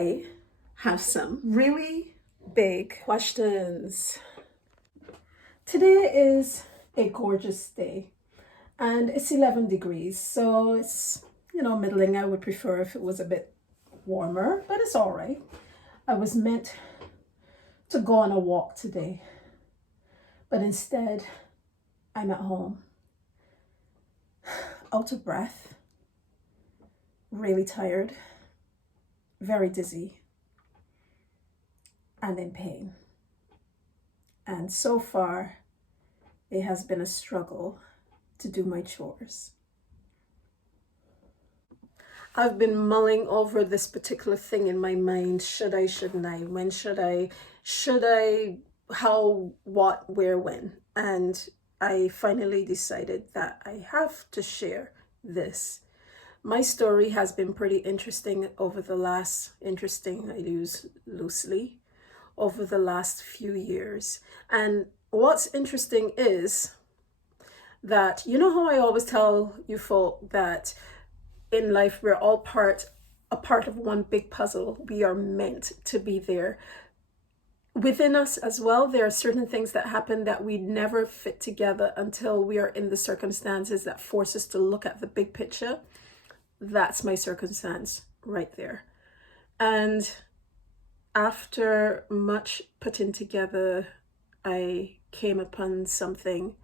I have some really big questions. Today is a gorgeous day and it's 11 degrees, so it's, middling. I would prefer if it was a bit warmer, but it's all right. I was meant to go on a walk today, but instead I'm at home, out of breath, really tired, very dizzy, and in pain. And so far, it has been a struggle to do my chores. I've been mulling over this particular thing in my mind. Should I, shouldn't I? When should I, how, what, where, when? And I finally decided that I have to share this. My story has been pretty interesting over the last, I use loosely, over the last few years. And what's interesting is that, how I always tell you folk that in life we're all a part of one big puzzle. We are meant to be there. Within us as well, there are certain things that happen that we never fit together until we are in the circumstances that force us to look at the big picture. That's my circumstance right there. And after much putting together, I came upon something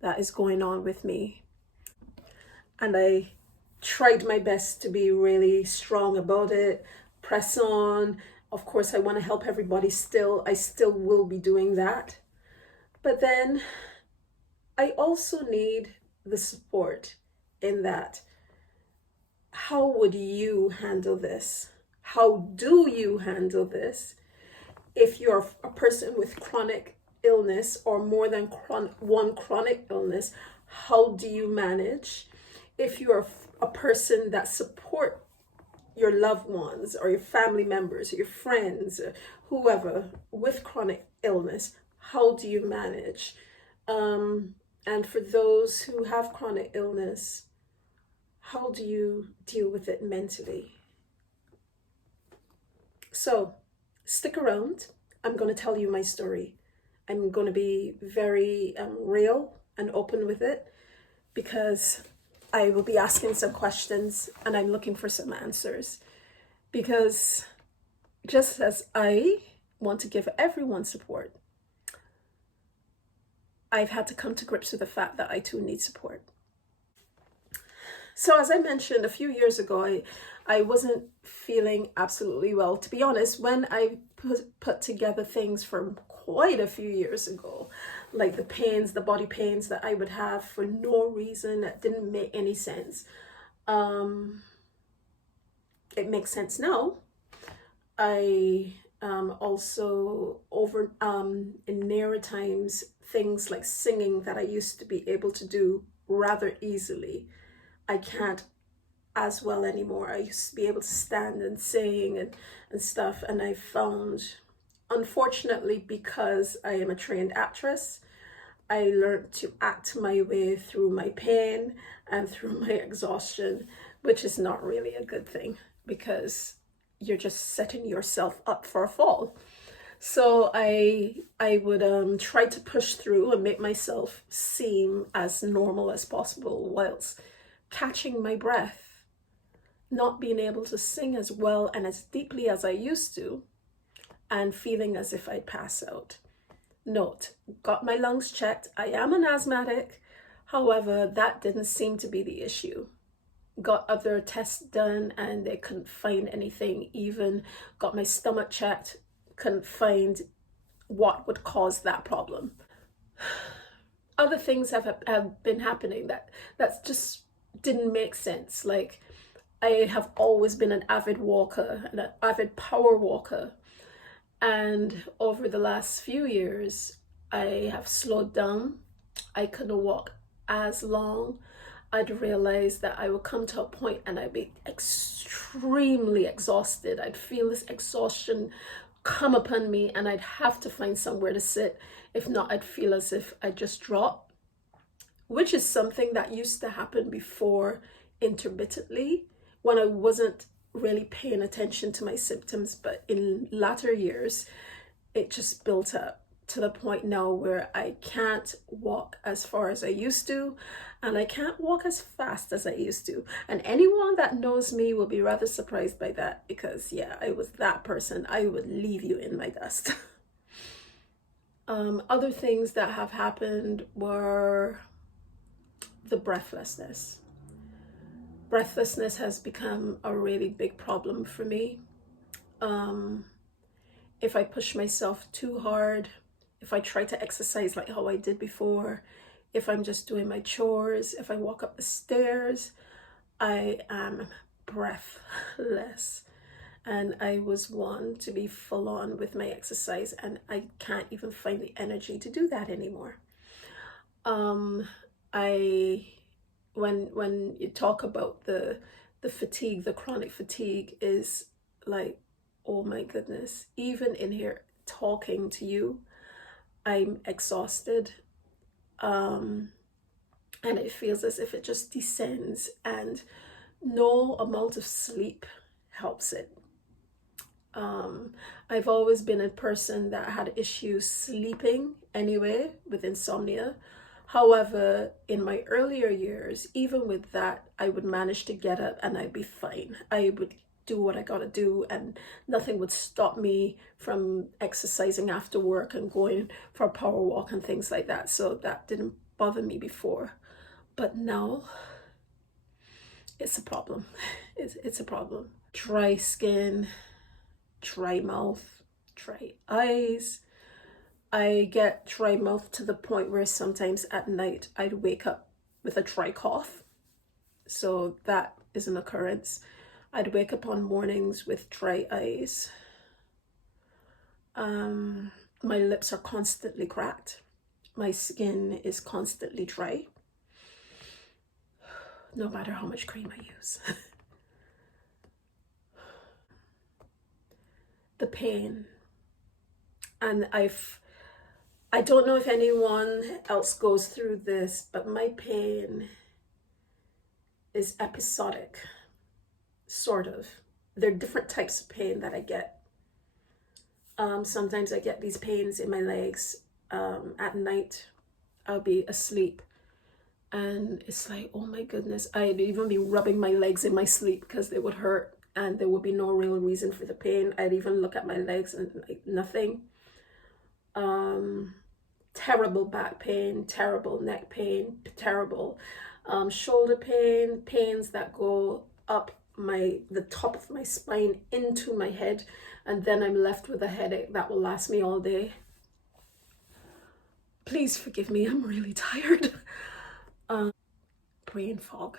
that is going on with me. And I tried my best to be really strong about it, press on. Of course, I want to help everybody still. I still will be doing that. But then I also need the support in that. How would you handle this? How do you handle this? If you're a person with chronic illness or more than one chronic illness, how do you manage? If you're a person that support your loved ones or your family members or your friends or whoever with chronic illness, how do you manage? And for those who have chronic illness, how do you deal with it mentally? So stick around. I'm going to tell you my story. I'm going to be very real and open with it because I will be asking some questions and I'm looking for some answers. Because just as I want to give everyone support, I've had to come to grips with the fact that I too need support. So as I mentioned a few years ago, I wasn't feeling absolutely well. To be honest, when I put together things from quite a few years ago, like the body pains that I would have for no reason that didn't make any sense. It makes sense now. I also in nearer times, things like singing that I used to be able to do rather easily, I can't as well anymore. I used to be able to stand and sing and stuff, and I found, unfortunately, because I am a trained actress, I learned to act my way through my pain and through my exhaustion, which is not really a good thing because you're just setting yourself up for a fall. So I would try to push through and make myself seem as normal as possible whilst catching my breath, not being able to sing as well and as deeply as I used to, and feeling as if I'd pass out. Note, got my lungs checked. I am an asthmatic. However, that didn't seem to be the issue. Got other tests done and they couldn't find anything. Even got my stomach checked, couldn't find what would cause that problem. Other things have been happening that just didn't make sense. Like, I have always been an avid walker, an avid power walker. And over the last few years, I have slowed down. I couldn't walk as long. I'd realized that I would come to a point and I'd be extremely exhausted. I'd feel this exhaustion come upon me and I'd have to find somewhere to sit. If not, I'd feel as if I just dropped, which is something that used to happen before intermittently when I wasn't really paying attention to my symptoms, but in latter years, it just built up to the point now where I can't walk as far as I used to, and I can't walk as fast as I used to. And anyone that knows me will be rather surprised by that, because yeah, I was that person. I would leave you in my dust. Other things that have happened were the breathlessness. Breathlessness has become a really big problem for me. If I push myself too hard, if I try to exercise like how I did before, if I'm just doing my chores, if I walk up the stairs, I am breathless. And I was one to be full on with my exercise, and I can't even find the energy to do that anymore. When you talk about the fatigue, the chronic fatigue is like, oh my goodness, even in here talking to you, I'm exhausted. And it feels as if it just descends, and no amount of sleep helps it. I've always been a person that had issues sleeping anyway with insomnia. However, in my earlier years, even with that, I would manage to get up and I'd be fine. I would do what I gotta do, and nothing would stop me from exercising after work and going for a power walk and things like that. So that didn't bother me before. But now, it's a problem. It's a problem. Dry skin, dry mouth, dry eyes. I get dry mouth to the point where sometimes at night I'd wake up with a dry cough. So that is an occurrence. I'd wake up on mornings with dry eyes. My lips are constantly cracked. My skin is constantly dry, no matter how much cream I use. The pain. And I don't know if anyone else goes through this, but my pain is episodic, sort of. There are different types of pain that I get. Sometimes I get these pains in my legs. At night, I'll be asleep, and it's like, oh my goodness, I'd even be rubbing my legs in my sleep because they would hurt, and there would be no real reason for the pain. I'd even look at my legs and like nothing. Terrible back pain, terrible neck pain, terrible shoulder pain, pains that go up the top of my spine into my head, and then I'm left with a headache that will last me all day. Please forgive me, I'm really tired. Brain fog.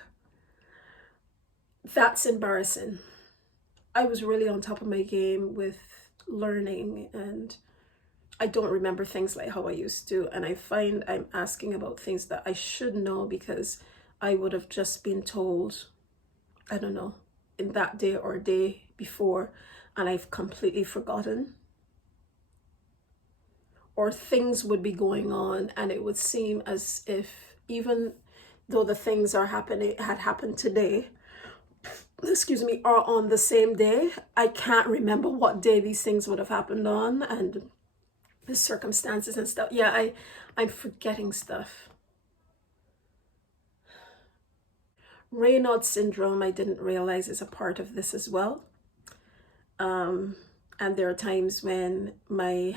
That's embarrassing. I was really on top of my game with learning, and I don't remember things like how I used to, and I find I'm asking about things that I should know because I would have just been told, I don't know, in that day or day before, and I've completely forgotten. Or things would be going on, and it would seem as if even though the things had happened today, are on the same day, I can't remember what day these things would have happened on, and the circumstances and stuff. Yeah, I'm forgetting stuff. Raynaud's syndrome, I didn't realize is a part of this as well. And there are times when my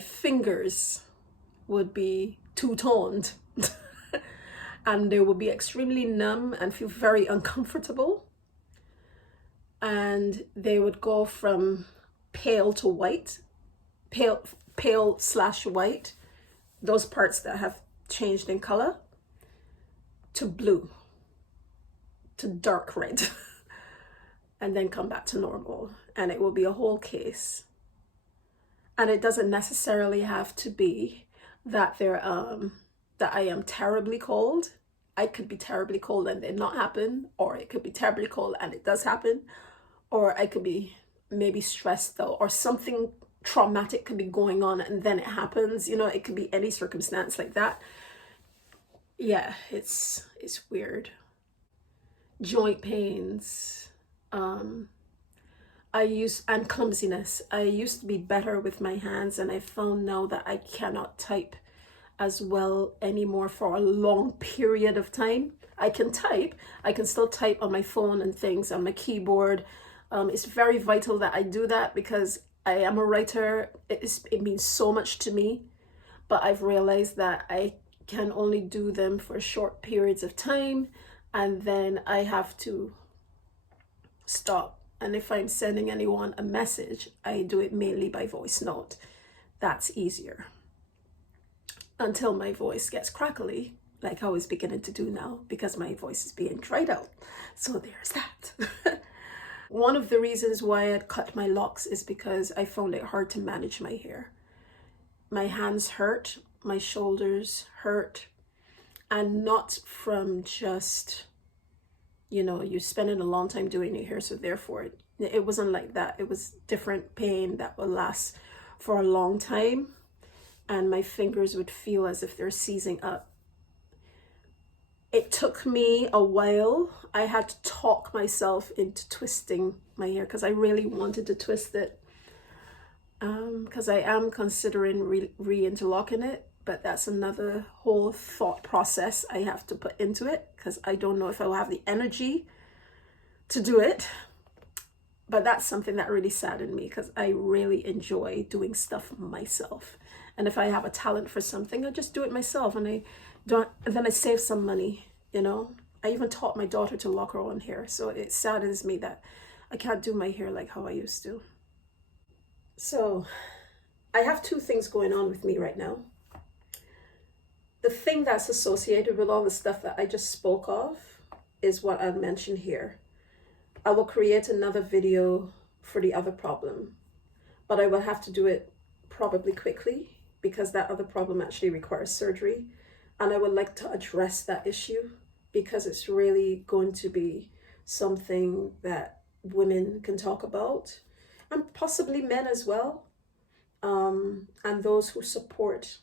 fingers would be two-toned and they would be extremely numb and feel very uncomfortable. And they would go from pale to white, pale/white, those parts that have changed in color, to blue, to dark red, and then come back to normal. And it will be a whole case. And it doesn't necessarily have to be that that I am terribly cold. I could be terribly cold and it not happen, or it could be terribly cold and it does happen, or I could be maybe stressed though, or something traumatic could be going on and then it happens. You know, it could be any circumstance like that. Yeah, it's weird. joint pains, and clumsiness. I used to be better with my hands, and I found now that I cannot type as well anymore for a long period of time. I can type, I can still type on my phone and things on my keyboard. It's very vital that I do that because I am a writer. It means so much to me, but I've realized that I can only do them for short periods of time, and then I have to stop. And if I'm sending anyone a message, I do it mainly by voice note. That's easier. Until my voice gets crackly, like I was beginning to do now, because my voice is being dried out. So there's that. One of the reasons why I'd cut my locks is because I found it hard to manage my hair. My hands hurt, my shoulders hurt, and not from just, you're spending a long time doing your hair, so therefore it wasn't like that. It was different pain that would last for a long time, and my fingers would feel as if they're seizing up. It took me a while. I had to talk myself into twisting my hair because I really wanted to twist it, because I am considering re-interlocking it, but that's another whole thought process I have to put into it because I don't know if I will have the energy to do it. But that's something that really saddened me because I really enjoy doing stuff myself. And if I have a talent for something, I just do it myself, and then I save some money, I even taught my daughter to lock her own hair. So it saddens me that I can't do my hair like how I used to. So I have two things going on with me right now. The thing that's associated with all the stuff that I just spoke of is what I'll mention here. I will create another video for the other problem, but I will have to do it probably quickly because that other problem actually requires surgery. And I would like to address that issue because it's really going to be something that women can talk about, and possibly men as well, and those who support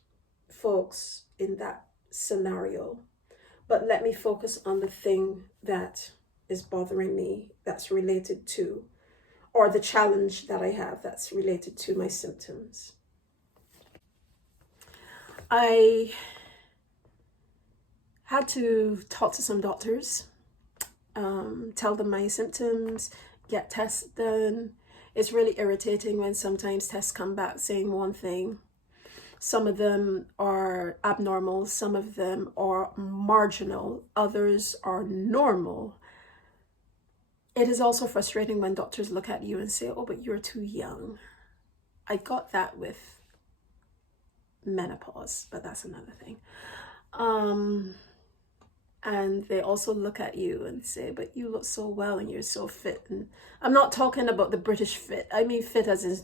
folks in that scenario. But let me focus on the thing that is bothering me, that's related to, or the challenge that I have that's related to my symptoms. I had to talk to some doctors, tell them my symptoms, get tests done. It's really irritating when sometimes tests come back saying one thing. Some of them are abnormal, some of them are marginal, others are normal. It is also frustrating when doctors look at you and say, oh, but you're too young. I got that with menopause, but that's another thing. And they also look at you and say, but you look so well and you're so fit. And I'm not talking about the British fit. I mean fit as in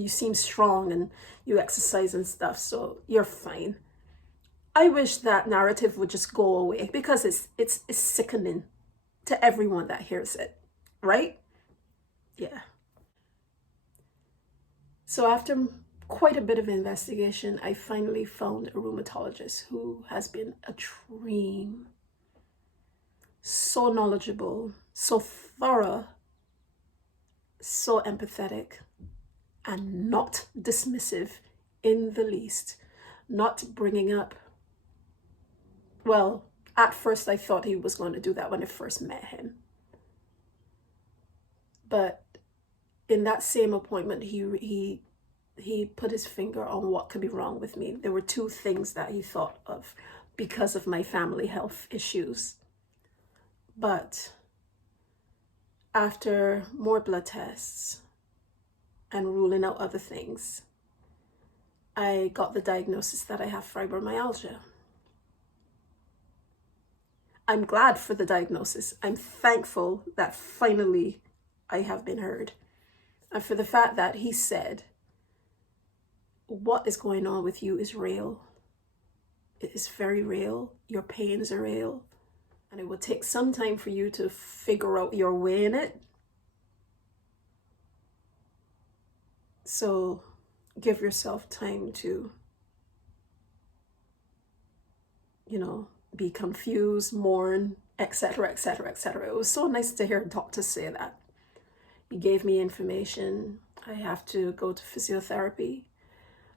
you seem strong and you exercise and stuff, so you're fine. I wish that narrative would just go away because it's sickening to everyone that hears it, right? Yeah. So after quite a bit of investigation, I finally found a rheumatologist who has been a dream. So knowledgeable, so thorough, so empathetic, and not dismissive in the least. Not bringing up, well, at first I thought he was going to do that when I first met him. But in that same appointment, he put his finger on what could be wrong with me. There were two things that he thought of because of my family health issues. But after more blood tests and ruling out other things, I got the diagnosis that I have fibromyalgia. I'm glad for the diagnosis. I'm thankful that finally I have been heard. And for the fact that he said, what is going on with you is real. It is very real. Your pains are real. And it will take some time for you to figure out your way in it. So give yourself time to, be confused, mourn, etc., etc., etc. It was so nice to hear doctors say that. He gave me information. I have to go to physiotherapy.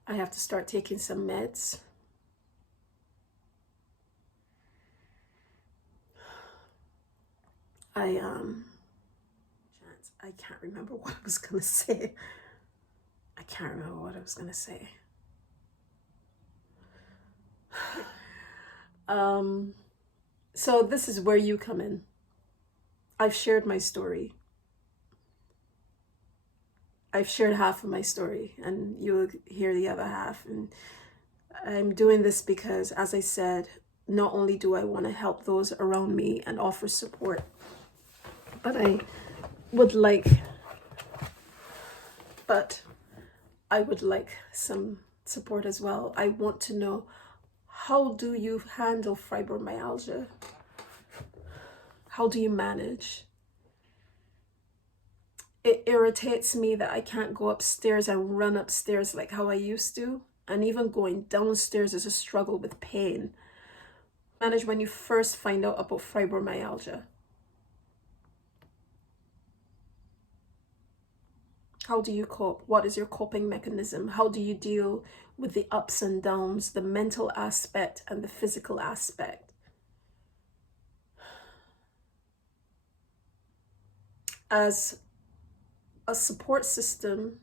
I have to start taking some meds. I can't remember what I was gonna say. I can't remember what I was gonna say. So this is where you come in. I've shared my story. I've shared half of my story, and you'll hear the other half. And I'm doing this because, as I said, not only do I want to help those around me and offer support, but I would like some support as well. I want to know, how do you handle fibromyalgia? How do you manage? It irritates me that I can't go upstairs and run upstairs like how I used to. And even going downstairs is a struggle with pain. Manage when you first find out about fibromyalgia. How do you cope? What is your coping mechanism? How do you deal with the ups and downs, the mental aspect and the physical aspect? As a support system,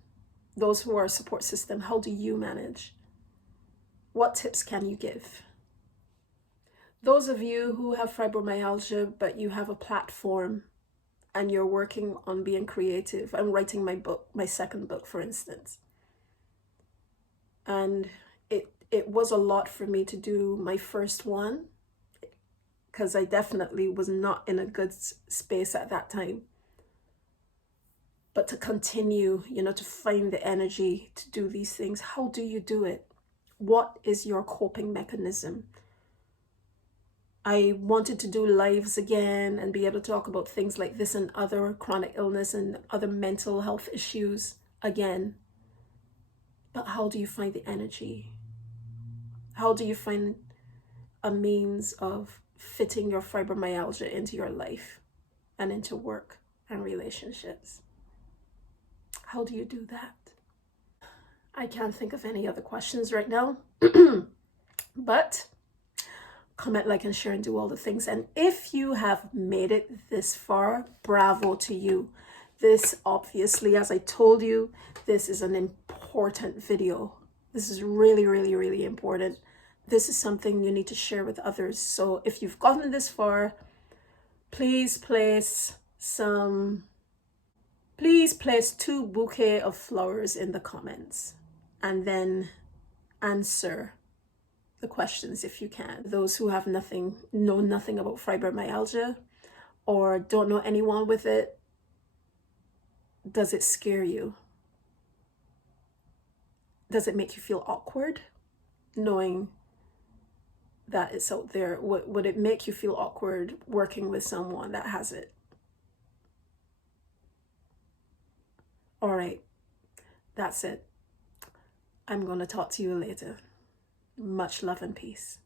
those who are a support system, how do you manage? What tips can you give? Those of you who have fibromyalgia, but you have a platform and you're working on being creative. I'm writing my book, my second book, for instance. And it was a lot for me to do my first one, because I definitely was not in a good space at that time. But to continue, to find the energy to do these things, how do you do it? What is your coping mechanism? I wanted to do lives again and be able to talk about things like this and other chronic illness and other mental health issues again. But how do you find the energy? How do you find a means of fitting your fibromyalgia into your life and into work and relationships? How do you do that? I can't think of any other questions right now, but comment, like, and share, and do all the things. And if you have made it this far, bravo to you. This, obviously, as I told you, this is an important video. This is really, really, really important. This is something you need to share with others. So if you've gotten this far, please place 2 bouquets of flowers in the comments, and then answer the questions if you can. Those who have know nothing about fibromyalgia or don't know anyone with it, does it scare you? Does it make you feel awkward knowing that it's out there? Would it make you feel awkward working with someone that has it? All right, that's it. I'm going to talk to you later. Much love and peace.